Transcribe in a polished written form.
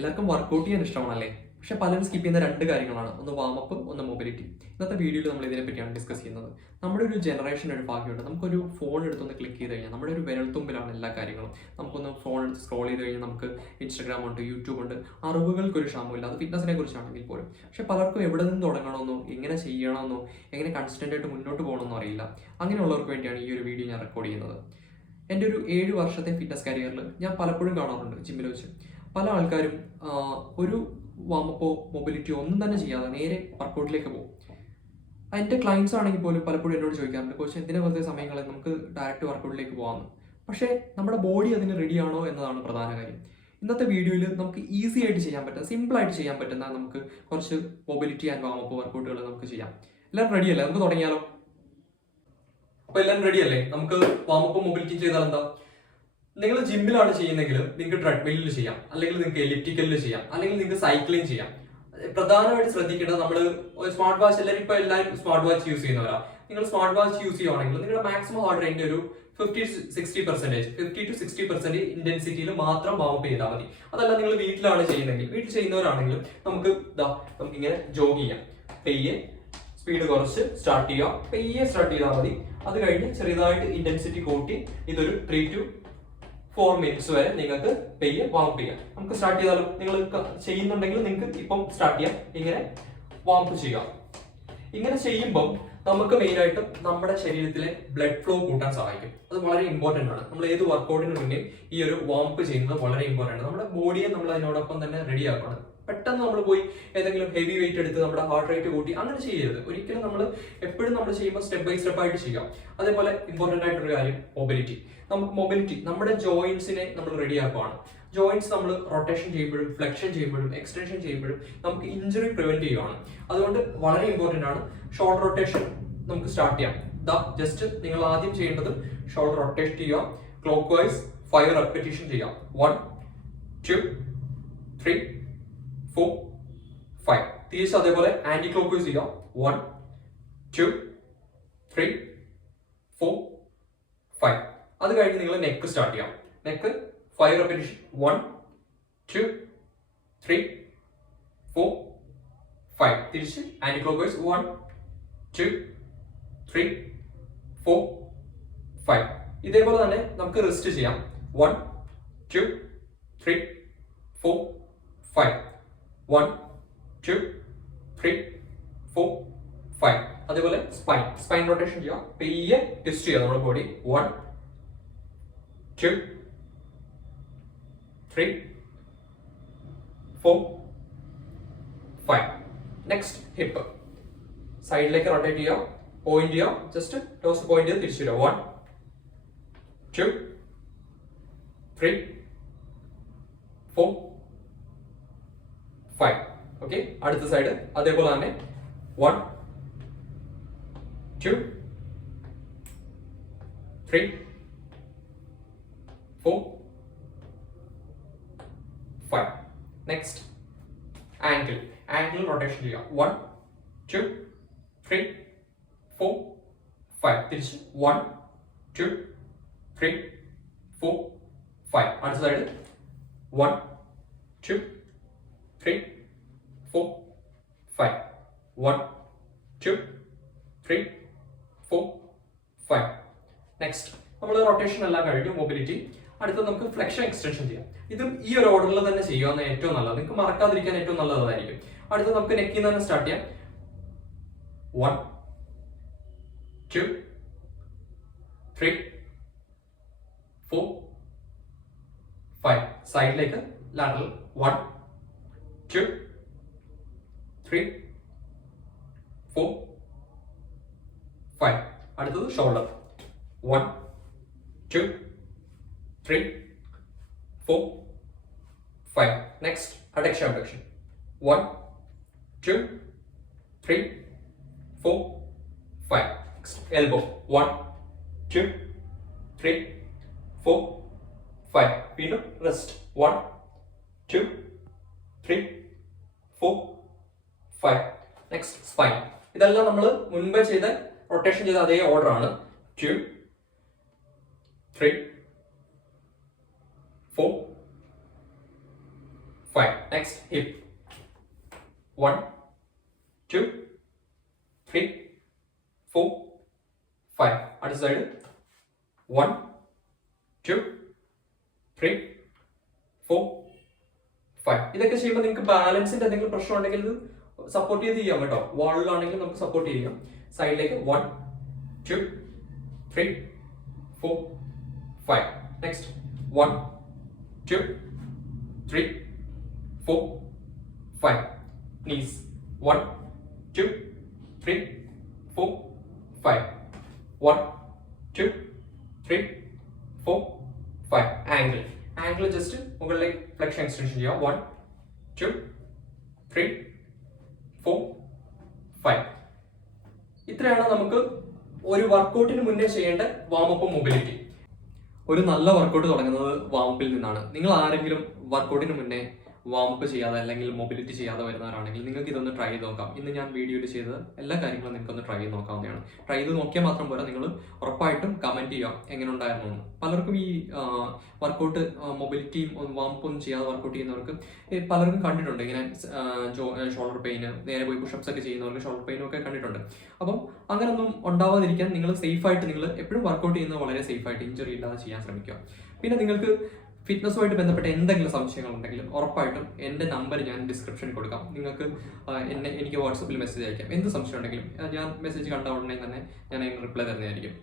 എല്ലാവർക്കും വർക്കൗട്ട് ചെയ്യാൻ ഇഷ്ടമാണല്ലേ? പക്ഷെ പലരും സ്കിപ്പ് ചെയ്യുന്ന രണ്ട് കാര്യങ്ങളാണ്, ഒന്ന് വാമപ്പ്, ഒന്ന് മൊബിലിറ്റി. ഇന്നത്തെ വീഡിയോയിൽ നമ്മൾ ഇതിനെ പറ്റിയാണ് ഡിസ്കസ് ചെയ്യുന്നത്. നമ്മുടെ ഒരു ജനറേഷൻ ഒരു ഭാഗ്യമുണ്ട്. നമുക്കൊരു ഫോൺ എടുത്തൊന്ന് ക്ലിക്ക് ചെയ്ത് കഴിഞ്ഞാൽ നമ്മുടെ ഒരു വിരൽത്തുമ്പിലാണ് എല്ലാ കാര്യങ്ങളും. നമുക്കൊന്ന് ഫോൺ എടുത്ത് സ്ക്രോൾ ചെയ്ത് കഴിഞ്ഞാൽ നമുക്ക് ഇൻസ്റ്റാഗ്രാം ഉണ്ട്, യൂട്യൂബ് ഉണ്ട്. അറിവുകൾക്കൊരു ക്ഷാമമില്ല, അത് ഫിറ്റ്നസിനെ കുറിച്ചാണെങ്കിൽ പോലും. പക്ഷെ പലർക്കും എവിടെ നിന്ന് തുടങ്ങണമെന്നോ എങ്ങനെ ചെയ്യണമെന്നോ എങ്ങനെ കൺസിസ്റ്റന്റ് ആയിട്ട് മുന്നോട്ട് പോകണമെന്നോ അറിയില്ല. അങ്ങനെയുള്ളവർക്ക് വേണ്ടിയാണ് ഈ ഒരു വീഡിയോ ഞാൻ റെക്കോർഡ് ചെയ്യുന്നത്. എൻ്റെ ഒരു 7 വർഷത്തെ ഫിറ്റ്നസ് കരിയറിൽ ഞാൻ പലപ്പോഴും കാണാറുണ്ട് ജിമ്മിൽ വെച്ച് പല ആൾക്കാരും ഒരു വാമപ്പോ മൊബിലിറ്റിയോ ഒന്നും തന്നെ ചെയ്യാതെ നേരെ വർക്കൗട്ടിലേക്ക് പോകും. എൻ്റെ ക്ലയൻസ് ആണെങ്കിൽ പോലും പലപ്പോഴും എന്നോട് ചോദിക്കാറുണ്ട്, കോച്ച് എന്തിനാ വെറുതെ സമയങ്ങളെ നമുക്ക് ഡയറക്റ്റ് വർക്കൗട്ടിലേക്ക് പോകാമെന്ന്. പക്ഷേ നമ്മുടെ ബോഡി അതിന് റെഡിയാണോ എന്നതാണ് പ്രധാന കാര്യം. ഇന്നത്തെ വീഡിയോയിൽ നമുക്ക് ഈസി ആയിട്ട് ചെയ്യാൻ പറ്റുന്ന, സിമ്പിളായിട്ട് ചെയ്യാൻ പറ്റുന്ന നമുക്ക് കുറച്ച് മൊബിലിറ്റി ആൻഡ് വാമപ്പ് വർക്കൗട്ടുകൾ നമുക്ക് ചെയ്യാം. എല്ലാവരും റെഡിയല്ലേ? നമുക്ക് തുടങ്ങിയാലോ? അപ്പോൾ എല്ലാവരും റെഡിയല്ലേ? നമുക്ക് വാമപ്പ് മൊബിലിറ്റി ചെയ്താൽ എന്താ? നിങ്ങൾ ജിമ്മിലാണ് ചെയ്യുന്നെങ്കിൽ നിങ്ങൾക്ക് ട്രെഡ്മില്ലിൽ ചെയ്യാം, അല്ലെങ്കിൽ നിങ്ങൾക്ക് എലിപ്റ്റിക്കലിൽ ചെയ്യാം, അല്ലെങ്കിൽ നിങ്ങൾക്ക് സൈക്ലിംഗ് ചെയ്യാം. പ്രധാനമായിട്ട് ശ്രദ്ധിക്കേണ്ടത്, നമ്മൾ സ്മാർട്ട് വാച്ച് എല്ലാവരും സ്മാർട്ട് വാച്ച് യൂസ് ചെയ്യുന്നവരാണ്. നിങ്ങൾ സ്മാർട്ട് വാച്ച് യൂസ് ചെയ്യുവാണെങ്കിൽ നിങ്ങളുടെ മാക്സിമം ഹാർട്ട് റേറ്റിന്റെ ഒരു 50 to 60% ഇന്റൻസിറ്റിയിൽ മാത്രം വാമപ്പ് ചെയ്താൽ മതി. അതല്ല നിങ്ങൾ വീട്ടിലാണ് ചെയ്യുന്നെങ്കിൽ, വീട്ടിൽ ചെയ്യുന്നവരാണെങ്കിൽ നമുക്ക് ഇങ്ങനെ ജോഗ് ചെയ്യാം. പെയ്യെ സ്പീഡ് കുറച്ച് സ്റ്റാർട്ട് ചെയ്യാം, പെയ്യെ സ്റ്റാർട്ട് ചെയ്താൽ മതി. അത് കഴിഞ്ഞ് ചെറിയതായിട്ട് ഇന്റൻസിറ്റി കൂട്ടി ഇതൊരു 3 to 4 minutes വരെ നിങ്ങൾക്ക് പെയ്യെ വാമപ്പ് ചെയ്യാം. നമുക്ക് സ്റ്റാർട്ട് ചെയ്താലും, നിങ്ങൾ ചെയ്യുന്നുണ്ടെങ്കിൽ നിങ്ങൾക്ക് ഇപ്പം സ്റ്റാർട്ട് ചെയ്യാം. ഇങ്ങനെ വാമപ്പ് ചെയ്യാം. ഇങ്ങനെ ചെയ്യുമ്പം നമുക്ക് മെയിൻ ആയിട്ടും നമ്മുടെ ശരീരത്തിലെ ബ്ലഡ് ഫ്ലോ കൂട്ടാൻ സഹായിക്കും. അത് വളരെ ഇമ്പോർട്ടന്റ് ആണ്. നമ്മൾ ഏത് വർക്കൗട്ടിന് മുന്നേ ഈ ഒരു വാമപ്പ് ചെയ്യുന്നത് വളരെ ഇമ്പോർട്ടന്റ് ആണ്. നമ്മുടെ ബോഡിയെ നമ്മൾ അതിനോടൊപ്പം തന്നെ റെഡി ആക്കണം. പെട്ടെന്ന് നമ്മൾ പോയി ഏതെങ്കിലും ഹെവി വെയിറ്റ് എടുത്ത് നമ്മുടെ ഹാർട്ട് റേറ്റ് കൂട്ടി അങ്ങനെ ചെയ്യരുത്. ഒരിക്കലും നമ്മൾ എപ്പോഴും നമ്മൾ ചെയ്യുമ്പോൾ സ്റ്റെപ്പ് ബൈ സ്റ്റെപ്പ് ആയിട്ട് ചെയ്യാം. അതേപോലെ ഇമ്പോർട്ടന്റ് ആയിട്ടൊരു കാര്യം മൊബിലിറ്റി. നമുക്ക് മൊബിലിറ്റി നമ്മുടെ ജോയിന്റ്സിനെ നമ്മൾ റെഡി ആക്കുവാണ്. ജോയിന്റ്സ് നമ്മൾ റൊട്ടേഷൻ ചെയ്യുമ്പോഴും ഫ്ലെക്ഷൻ ചെയ്യുമ്പോഴും എക്സ്റ്റൻഷൻ ചെയ്യുമ്പോഴും നമുക്ക് ഇഞ്ചുറി പ്രിവെന്റ് ചെയ്യുവാണ്. അതുകൊണ്ട് വളരെ ഇമ്പോർട്ടന്റ് ആണ്. ഷോൾഡർ റൊട്ടേഷൻ നമുക്ക് സ്റ്റാർട്ട് ചെയ്യാം. ജസ്റ്റ് നിങ്ങൾ ആദ്യം ചെയ്യേണ്ടത് ഷോൾഡർ റൊട്ടേഷൻ ചെയ്യുക. ക്ലോക്ക് വൈസ് 5 റെപ്പിറ്റേഷൻ ചെയ്യാം. 1 2 3 4 5. തിരിച്ച് അതേപോലെ ആന്റി ക്ലോക്ക് വൈസ് ചെയ്യാം. 1 2 3 4 5. അത് കഴിഞ്ഞ് നിങ്ങൾ നെക്ക് സ്റ്റാർട്ട് ചെയ്യാം. Neck 5 repetition. 1 2 3 4 5. തിരിച്ച് ആന്റി ക്ലോക്ക് വൈസ് 1 2 3 4 5. ഇതേപോലെ തന്നെ നമുക്ക് റിസ്റ്റ് ചെയ്യാം. 1 2 3 4 5. 1 2 3 4 5. അതേപോലെ സ്പൈൻ റൊട്ടേഷൻ ചെയ്യാം. പെയ്യെ ട്വിസ്റ്റ് ചെയ്യാം നമ്മുടെ ബോഡി. 1 2 3 4 5. നെക്സ്റ്റ് ഹിപ്പ് സൈഡിലേക്ക് റൊട്ടേറ്റ് ചെയ്യാം. പോയിന്റ് ചെയ്യാം. ജസ്റ്റ് ടോസ് പോയിന്റ് ചെയ്ത് തിരിച്ചു വരാം. 1 2 3 4 5. ഓക്കെ, അടുത്ത സൈഡ് അതേപോലെ തന്നെ 1 2 3 4 5. നെക്സ്റ്റ് ആംഗിൾ റൊട്ടേഷൻ ചെയ്യാം. 1 2 3 4 5. തിരിച്ച് 1 2 3 4 5. അടുത്ത സൈഡ് 1 2 3 4 5. 1 2 3 4 5. നെക്സ്റ്റ് നമ്മൾ റൊട്ടേഷൻ എല്ലാം കഴിഞ്ഞു. മൊബിലിറ്റി. അടുത്ത നമുക്ക് ഫ്ലെക്ഷൻ എക്സ്റ്റൻഷൻ ചെയ്യാം. ഇതും ഈ ഒരു ഓർഡറിൽ തന്നെ ചെയ്യുകയാണ് ഏറ്റവും നല്ലത്. നിങ്ങൾക്ക് മറക്കാതിരിക്കാൻ ഏറ്റവും നല്ലതായിരിക്കും. അടുത്ത നമുക്ക് നെക്കിൽ നിന്ന് തന്നെ സ്റ്റാർട്ട് ചെയ്യാം. 1 2 3 4 5. സൈഡിലേക്ക് ലാറ്ററൽ. 1 2 3 4 5. അടുത്തത് ഷോൾഡർ. 1 2 3 4 5. Next അഡക്ഷൻ abduction. 1 2 3 4 5. എൽബോ. 1 2 3 4 5. വീണ്ടും റെസ്റ്റ്. 1 2 3 4 5. Next spine. ഇതെല്ലാം നമ്മൾ മുൻപേ ചെയ്ത റൊട്ടേഷൻ ചെയ്ത അതേ ഓർഡർ ആണ്. 2 3 4 5. Next, hip. 1, 2, 3, 4, 5. Other side. 1, 2, 3, 4, 5. ഇതൊക്കെ ചെയ്യുമ്പോൾ നിങ്ങൾക്ക് ബാലൻസിന്റെ എന്തെങ്കിലും പ്രശ്നം ഉണ്ടെങ്കിൽ ഇത് സപ്പോർട്ട് ചെയ്ത് ചെയ്യാം കേട്ടോ. വാളിലാണെങ്കിൽ നമുക്ക് സപ്പോർട്ട് ചെയ്യാം. സൈഡിലേക്ക് 1, 2, 3, 4, 5. Next, 1, 2, 3, 4, 5. Knees. 1, 2, 3, 4, 5. 1, 2, 3, 4, 5. Angle. Angle just മുകളിലേക്ക് ഫ്ലെക്ഷൻ എക്സ്റ്റൻഷൻ ചെയ്യാം. 1, 2, 3, 4, 5. ഇത്രയാണ് നമുക്ക് ഒരു വർക്കൗട്ടിന് മുന്നേ ചെയ്യേണ്ട വാമപ്പ് മൊബിലിറ്റി. ഒരു നല്ല വർക്കൗട്ട് തുടങ്ങുന്നത് വാമപ്പിൽ നിന്നാണ്. നിങ്ങൾ ആരെങ്കിലും വർക്കൗട്ടിന് മുന്നേ വാമപ്പ് ചെയ്യാതെ അല്ലെങ്കിൽ മൊബിലിറ്റി ചെയ്യാതെ വരുന്നവരാണെങ്കിൽ നിങ്ങൾക്ക് ഇതൊന്ന് ട്രൈ ചെയ്ത് നോക്കാം. ഇന്ന് ഞാൻ വീഡിയോയിൽ ചെയ്തത് എല്ലാ കാര്യങ്ങളും നിങ്ങൾക്കൊന്ന് ട്രൈ ചെയ്ത് നോക്കാവുന്നതാണ്. ട്രൈ ചെയ്ത് നോക്കിയാൽ മാത്രം പോരാ, നിങ്ങൾ ഉറപ്പായിട്ടും കമൻറ്റ് ചെയ്യുക എങ്ങനെ ഉണ്ടായിരുന്നു. പലർക്കും ഈ വർക്കൗട്ട് മൊബിലിറ്റിയും വാമപ്പും ഒന്നും ചെയ്യാതെ വർക്കൗട്ട് ചെയ്യുന്നവർക്ക് പലർക്കും കണ്ടിട്ടുണ്ട് ഇങ്ങനെ ഷോൾഡർ പെയിന്, നേരെ പോയി പുഷപ്സ് ഒക്കെ ചെയ്യുന്നവർക്ക് ഷോൾഡർ പെയിനും ഒക്കെ കണ്ടിട്ടുണ്ട്. അപ്പം അങ്ങനെയൊന്നും ഉണ്ടാവാതിരിക്കാൻ നിങ്ങൾ സേഫായിട്ട് നിങ്ങൾ എപ്പോഴും വർക്കൗട്ട് ചെയ്യുന്നത് വളരെ സേഫായിട്ട് ഇഞ്ചുറി ഇല്ലാതെ ചെയ്യാൻ ശ്രമിക്കുക. പിന്നെ നിങ്ങൾക്ക് ഫിറ്റ്നസ്സുമായിട്ട് ബന്ധപ്പെട്ട എന്തെങ്കിലും സംശയങ്ങൾ ഉണ്ടെങ്കിലും ഉറപ്പായിട്ടും എൻ്റെ നമ്പർ ഞാൻ ഡിസ്ക്രിപ്ഷനിൽ കൊടുക്കാം. നിങ്ങൾക്ക് എനിക്ക് വാട്സപ്പിൽ മെസ്സേജ് അയക്കാം. എന്ത് സംശയം ഉണ്ടെങ്കിലും ഞാൻ മെസ്സേജ് കണ്ട ഉടനെ തന്നെ ഞാൻ അതിന് റിപ്ലൈ തരുന്നതായിരിക്കും.